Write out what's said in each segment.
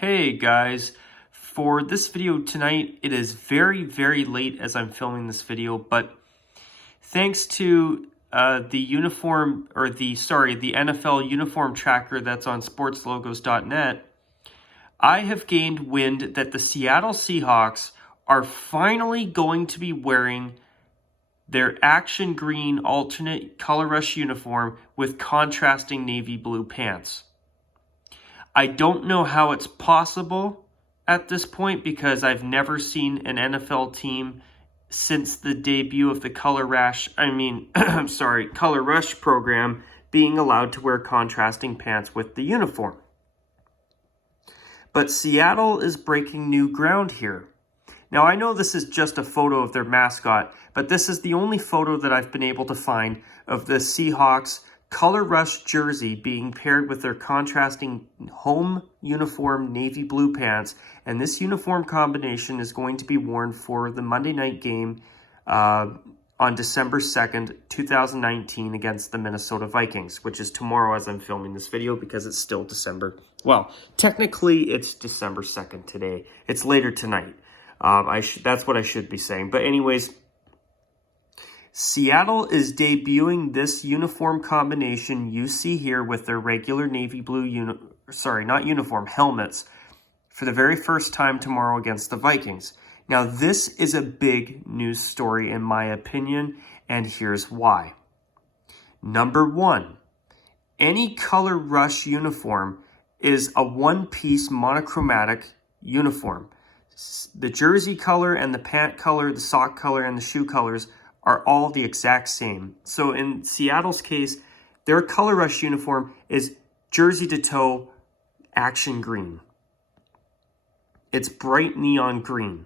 Hey guys, for this video tonight, it is very, very late as I'm filming this video, but thanks to the NFL uniform tracker that's on sportslogos.net, I have gained wind that the Seattle Seahawks are finally going to be wearing their action green alternate color rush uniform with contrasting navy blue pants. I don't know how it's possible at this point because I've never seen an NFL team since the debut of the Color Rush program being allowed to wear contrasting pants with the uniform. But Seattle is breaking new ground here. Now, I know this is just a photo of their mascot, but this is the only photo that I've been able to find of the Seahawks Color Rush jersey being paired with their contrasting home uniform navy blue pants, and this uniform combination is going to be worn for the Monday night game on December 2nd, 2019 against the Minnesota Vikings, which is tomorrow as I'm filming this video because it's still December. Well, technically it's December 2nd today. It's later tonight. That's what I should be saying. But anyways, Seattle is debuting this uniform combination you see here with their regular navy blue helmets for the very first time tomorrow against the Vikings. Now, this is a big news story in my opinion, and here's why. Number one, any color rush uniform is a one-piece monochromatic uniform. The jersey color and the pant color, the sock color, and the shoe colors are all the exact same. So in Seattle's case, their color rush uniform is jersey to toe action green. It's bright neon green.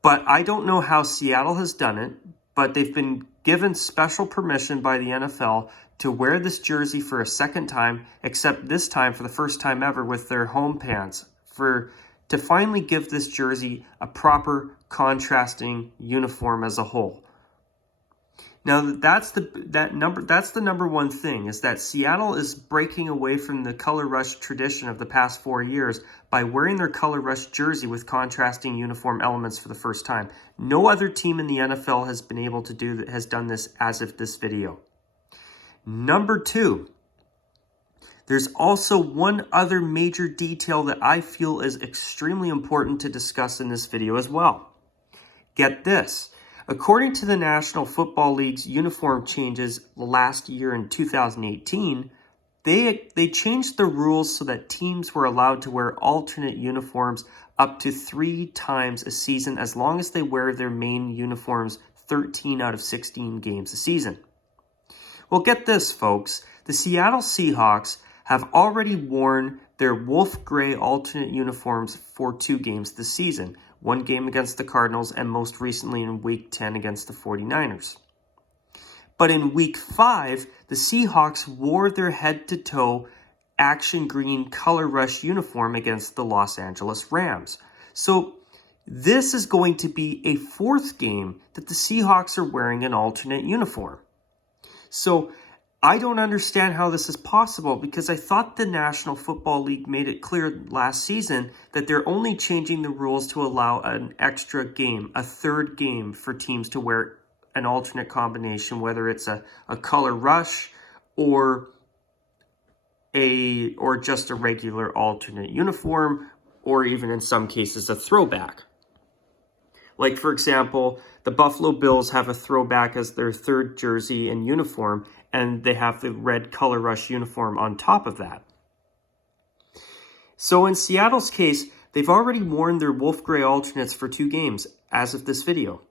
But I don't know how Seattle has done it, but they've been given special permission by the NFL to wear this jersey for a second time, except this time for the first time ever with their home pants, to finally give this jersey a proper contrasting uniform as a whole. Now that's the number one thing, is that Seattle is breaking away from the color rush tradition of the past 4 years by wearing their color rush jersey with contrasting uniform elements for the first time. No other team in the NFL has been able to has done this as of this video. Number two, there's also one other major detail that I feel is extremely important to discuss in this video as well. Get this. According to the National Football League's uniform changes last year in 2018, they changed the rules so that teams were allowed to wear alternate uniforms up to 3 times a season as long as they wear their main uniforms 13 out of 16 games a season. Well, get this, folks. The Seattle Seahawks have already worn their wolf gray alternate uniforms for 2 games this season, 1 game against the Cardinals and most recently in Week 10 against the 49ers. But in Week 5, the Seahawks wore their head-to-toe action green color rush uniform against the Los Angeles Rams. So this is going to be a 4th game that the Seahawks are wearing an alternate uniform. So I don't understand how this is possible, because I thought the National Football League made it clear last season that they're only changing the rules to allow an extra game, a 3rd game for teams to wear an alternate combination, whether it's a color rush or just a regular alternate uniform, or even in some cases a throwback. Like, for example, the Buffalo Bills have a throwback as their 3rd jersey and uniform, and they have the red color rush uniform on top of that. So in Seattle's case, they've already worn their wolf gray alternates for 2 games as of this video.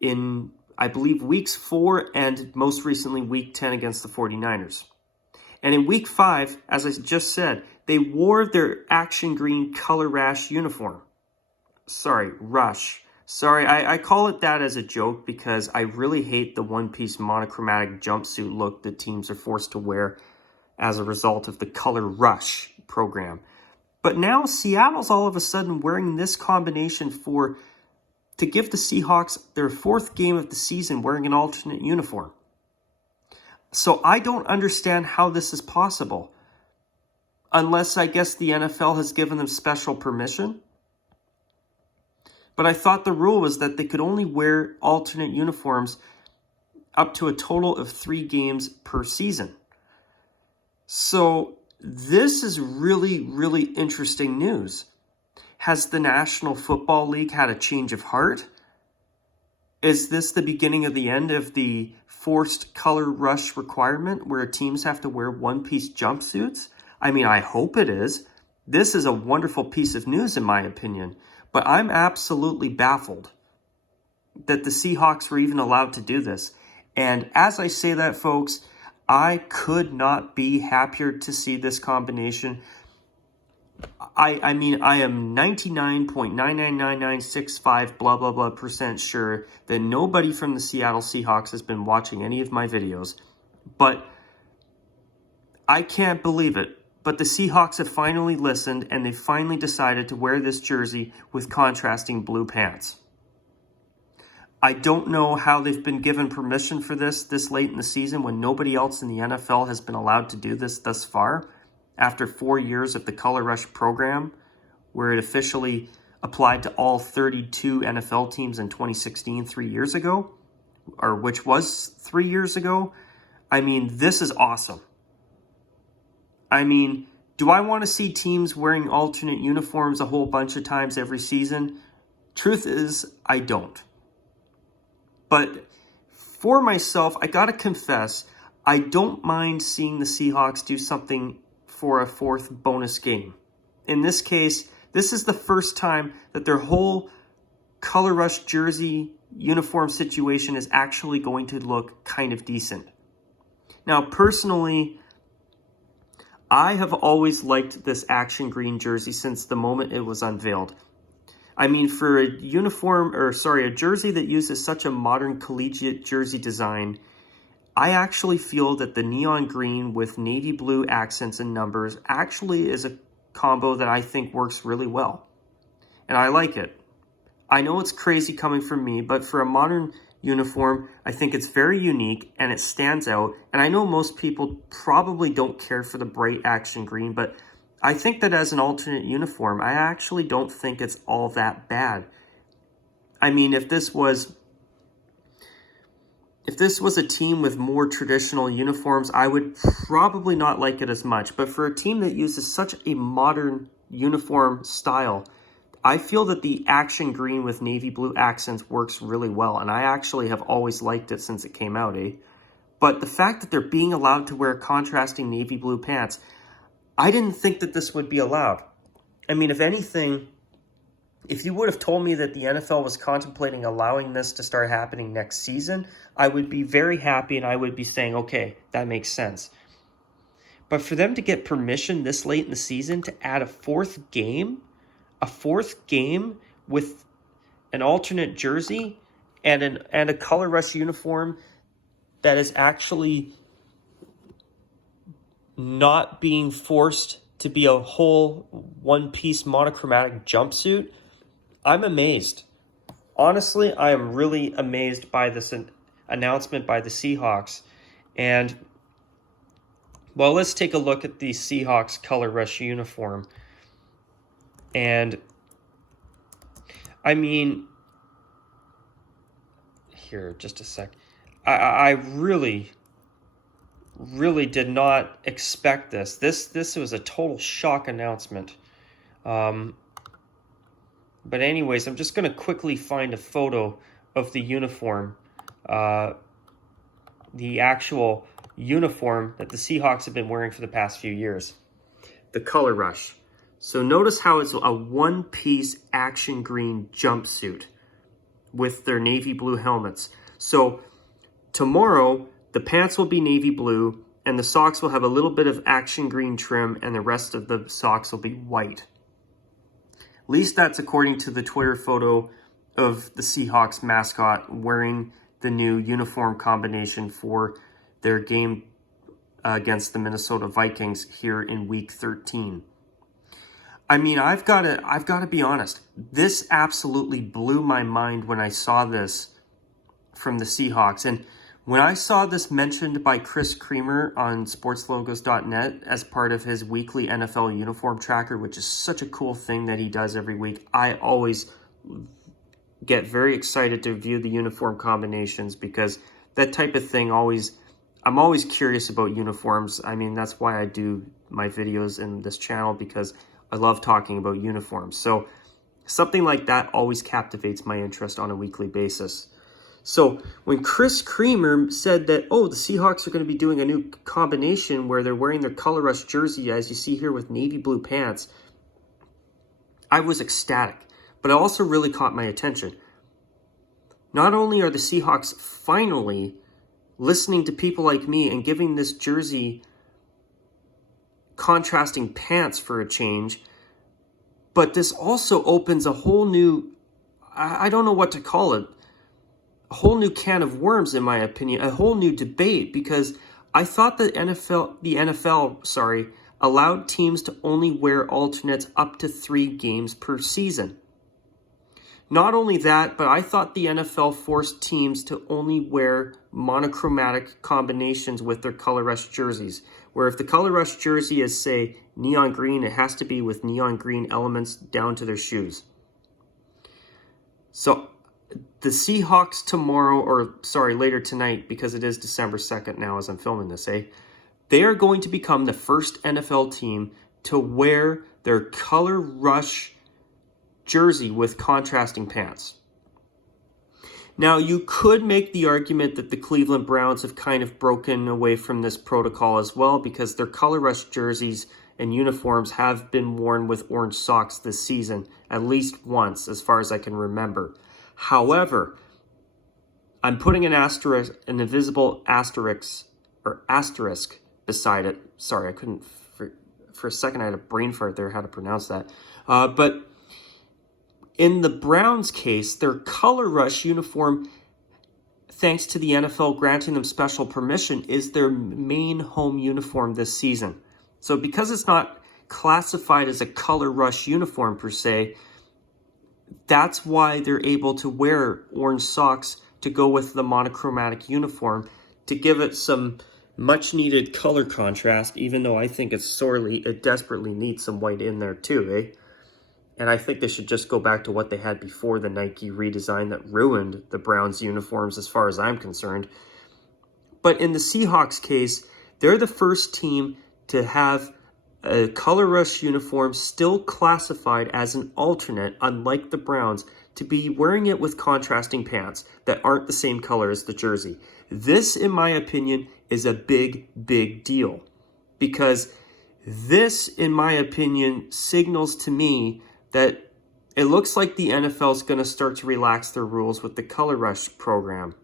In, I believe, weeks 4 and most recently week 10 against the 49ers. And in week 5, as I just said, they wore their action green color rush uniform. Sorry, I call it that as a joke because I really hate the one-piece monochromatic jumpsuit look that teams are forced to wear as a result of the Color Rush program. But now Seattle's all of a sudden wearing this combination to give the Seahawks their 4th game of the season wearing an alternate uniform. So I don't understand how this is possible. unless I guess the NFL has given them special permission. But I thought the rule was that they could only wear alternate uniforms up to a total of 3 games per season. So this is really, really interesting news. Has the National Football League had a change of heart? Is this the beginning of the end of the forced color rush requirement where teams have to wear one-piece jumpsuits? I mean, I hope it is. This is a wonderful piece of news in my opinion, but I'm absolutely baffled that the Seahawks were even allowed to do this. And as I say that, folks, I could not be happier to see this combination. I mean, I am 99.99996.5 blah, blah, blah % sure that nobody from the Seattle Seahawks has been watching any of my videos. But I can't believe it. But the Seahawks have finally listened, and they finally decided to wear this jersey with contrasting blue pants. I don't know how they've been given permission for this late in the season when nobody else in the NFL has been allowed to do this thus far. After 4 years of the Color Rush program, where it officially applied to all 32 NFL teams in 2016, 3 years ago, or which was 3 years ago. I mean, this is awesome. I mean, do I want to see teams wearing alternate uniforms a whole bunch of times every season? Truth is, I don't. But for myself, I gotta confess, I don't mind seeing the Seahawks do something for a 4th bonus game. In this case, this is the first time that their whole Color Rush jersey uniform situation is actually going to look kind of decent. Now, personally, I have always liked this action green jersey since the moment it was unveiled. I mean, for a jersey that uses such a modern collegiate jersey design, I actually feel that the neon green with navy blue accents and numbers actually is a combo that I think works really well. And I like it. I know it's crazy coming from me, but for a modern uniform, I think it's very unique and it stands out. And I know most people probably don't care for the bright action green, but I think that as an alternate uniform, I actually don't think it's all that bad. I mean, if this was a team with more traditional uniforms, I would probably not like it as much. But for a team that uses such a modern uniform style, I feel that the action green with navy blue accents works really well. And I actually have always liked it since it came out, But the fact that they're being allowed to wear contrasting navy blue pants, I didn't think that this would be allowed. I mean, if anything, if you would have told me that the NFL was contemplating allowing this to start happening next season, I would be very happy and I would be saying, okay, that makes sense. But for them to get permission this late in the season to add a fourth game with an alternate jersey and a Color Rush uniform that is actually not being forced to be a whole one-piece monochromatic jumpsuit, I'm amazed. Honestly, I am really amazed by this announcement by the Seahawks. And, well, let's take a look at the Seahawks Color Rush uniform. And, I mean, here, just a sec. I really did not expect this. This was a total shock announcement. But anyways, I'm just going to quickly find a photo of the uniform. The actual uniform that the Seahawks have been wearing for the past few years. The Color Rush. So notice how it's a one-piece action green jumpsuit with their navy blue helmets. So tomorrow, the pants will be navy blue, and the socks will have a little bit of action green trim, and the rest of the socks will be white. At least that's according to the Twitter photo of the Seahawks mascot wearing the new uniform combination for their game against the Minnesota Vikings here in Week 13. I mean, I've got to be honest. This absolutely blew my mind when I saw this from the Seahawks. And When I saw this mentioned by Chris Creamer on sportslogos.net as part of his weekly NFL uniform tracker, which is such a cool thing that he does every week, I always get very excited to view the uniform combinations because that type of thing I'm always curious about uniforms. I mean, that's why I do my videos in this channel, because I love talking about uniforms. So something like that always captivates my interest on a weekly basis. So when Chris Creamer said that, oh, the Seahawks are going to be doing a new combination where they're wearing their color rush jersey, as you see here, with navy blue pants, I was ecstatic. But it also really caught my attention. Not only are the Seahawks finally listening to people like me and giving this jersey contrasting pants for a change, but this also opens a whole new, I don't know what to call it, a whole new can of worms, in my opinion, a whole new debate, because I thought the NFL allowed teams to only wear alternates up to 3 games per season. Not only that, but I thought the NFL forced teams to only wear monochromatic combinations with their color rush jerseys, where if the color rush jersey is, say, neon green, it has to be with neon green elements down to their shoes. So the Seahawks later tonight, because it is December 2nd now as I'm filming this, they are going to become the first NFL team to wear their color rush jersey with contrasting pants. Now, you could make the argument that the Cleveland Browns have kind of broken away from this protocol as well, because their color rush jerseys and uniforms have been worn with orange socks this season, at least once, as far as I can remember. However, I'm putting an invisible asterisk beside it. Sorry, I couldn't, for a second I had a brain fart there, how to pronounce that. But in the Browns' case, their color rush uniform, thanks to the NFL granting them special permission, is their main home uniform this season. So because it's not classified as a color rush uniform per se, that's why they're able to wear orange socks to go with the monochromatic uniform to give it some much needed color contrast, even though I think it desperately needs some white in there too, And I think they should just go back to what they had before the Nike redesign that ruined the Browns uniforms as far as I'm concerned. But in the Seahawks case, they're the first team to have a color rush uniform still classified as an alternate, unlike the Browns, to be wearing it with contrasting pants that aren't the same color as the jersey. This, in my opinion, is a big, big deal, because this, in my opinion, signals to me that it looks like the NFL is going to start to relax their rules with the color rush program.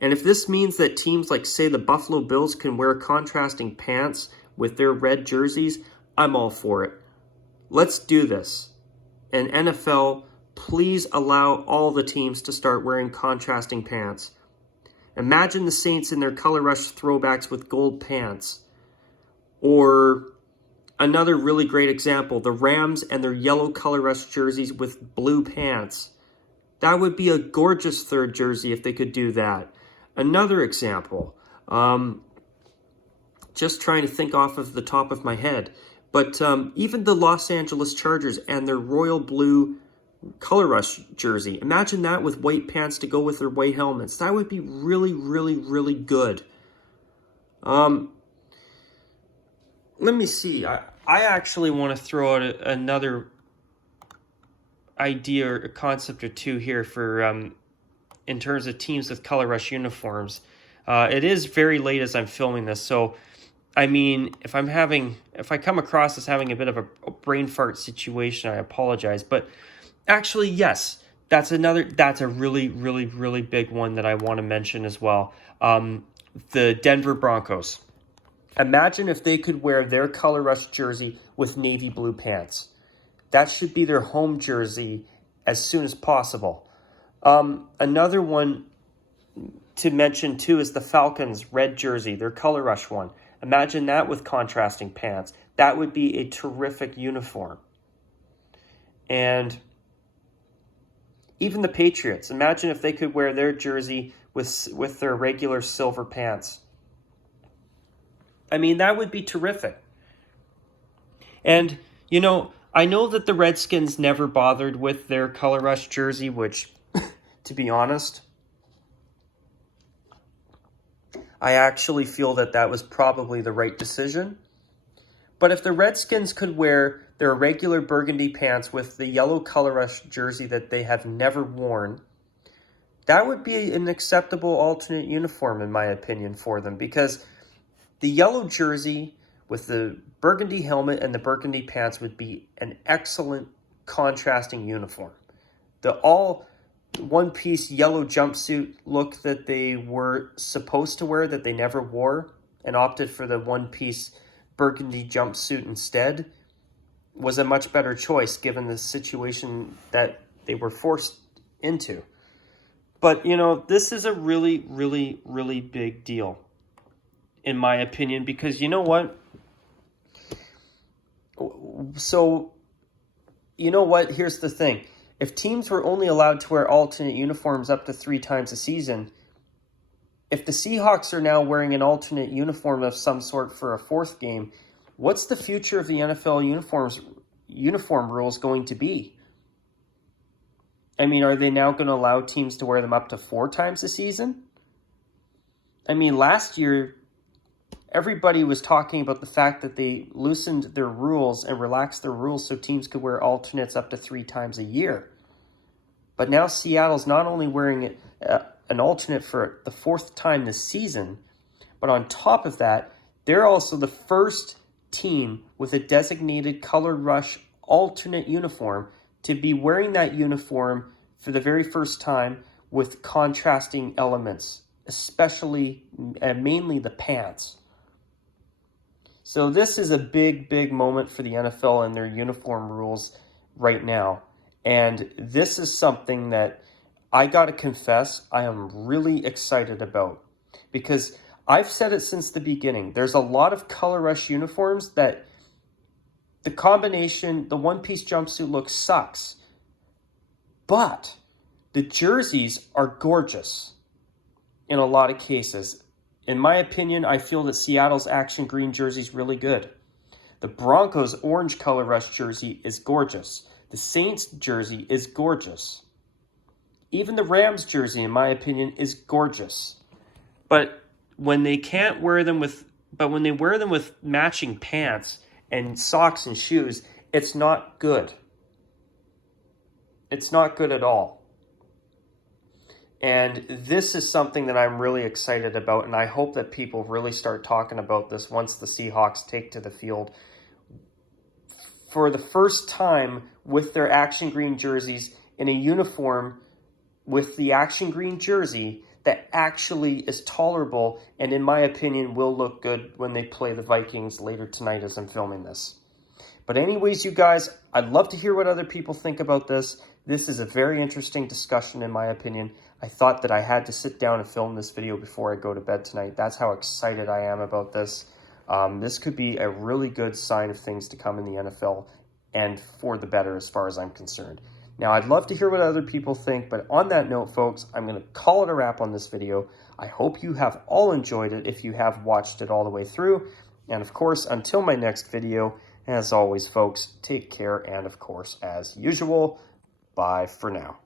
And if this means that teams like, say, the Buffalo Bills can wear contrasting pants with their red jerseys, I'm all for it. Let's do this. And NFL, please allow all the teams to start wearing contrasting pants. Imagine the Saints in their color rush throwbacks with gold pants. Or another really great example, the Rams and their yellow color rush jerseys with blue pants. That would be a gorgeous third jersey if they could do that. Another example, just trying to think off of the top of my head, but even the Los Angeles Chargers and their royal blue color rush jersey. Imagine that with white pants to go with their white helmets. That would be really, really, really good. Let me see. I actually want to throw out another idea or a concept or two here for in terms of teams with color rush uniforms. It is very late as I'm filming this, so I mean, if I come across as having a bit of a brain fart situation, I apologize. But actually, yes, that's a really, really, really big one that I want to mention as well. The Denver Broncos. Imagine if they could wear their color rush jersey with navy blue pants. That should be their home jersey as soon as possible. Another one to mention too is the Falcons' red jersey, their color rush one. Imagine that with contrasting pants. That would be a terrific uniform. And even the Patriots. Imagine if they could wear their jersey with their regular silver pants. I mean, that would be terrific. And, you know, I know that the Redskins never bothered with their color rush jersey, which, to be honest, I actually feel that that was probably the right decision. But if the Redskins could wear their regular burgundy pants with the yellow color rush jersey that they have never worn, that would be an acceptable alternate uniform, in my opinion, for them. Because the yellow jersey with the burgundy helmet and the burgundy pants would be an excellent contrasting uniform. The all one-piece yellow jumpsuit look that they were supposed to wear that they never wore and opted for the one-piece burgundy jumpsuit instead was a much better choice given the situation that they were forced into. But, you know, this is a really, really, really big deal, in my opinion, because you know what? So, you know what? Here's the thing. If teams were only allowed to wear alternate uniforms up to 3 times a season, if the Seahawks are now wearing an alternate uniform of some sort for a 4th game, what's the future of the NFL uniform rules going to be? I mean, are they now going to allow teams to wear them up to 4 times a season? I mean, last year, everybody was talking about the fact that they loosened their rules and relaxed their rules so teams could wear alternates up to 3 times a year. But now Seattle's not only wearing an alternate for the 4th time this season, but on top of that, they're also the first team with a designated color rush alternate uniform to be wearing that uniform for the very first time with contrasting elements, especially and mainly the pants. So this is a big, big moment for the NFL and their uniform rules right now. And this is something that I got to confess I am really excited about. Because I've said it since the beginning. There's a lot of color rush uniforms that the combination, the one-piece jumpsuit look sucks. But the jerseys are gorgeous in a lot of cases. In my opinion, I feel that Seattle's action green jersey is really good. The Broncos' orange color rush jersey is gorgeous. The Saints jersey is gorgeous. Even the Rams jersey, in my opinion, is gorgeous. But when they wear them with matching pants and socks and shoes, it's not good. It's not good at all. And this is something that I'm really excited about, and I hope that people really start talking about this once the Seahawks take to the field for the first time with their action green jerseys in a uniform with the action green jersey that actually is tolerable and, in my opinion, will look good when they play the Vikings later tonight as I'm filming this. But anyways, you guys, I'd love to hear what other people think about this. This is a very interesting discussion, in my opinion. I thought that I had to sit down and film this video before I go to bed tonight. That's how excited I am about this. This could be a really good sign of things to come in the NFL, and for the better as far as I'm concerned. Now, I'd love to hear what other people think, but on that note, folks, I'm going to call it a wrap on this video. I hope you have all enjoyed it if you have watched it all the way through. And of course, until my next video, as always, folks, take care, and of course, as usual, bye for now.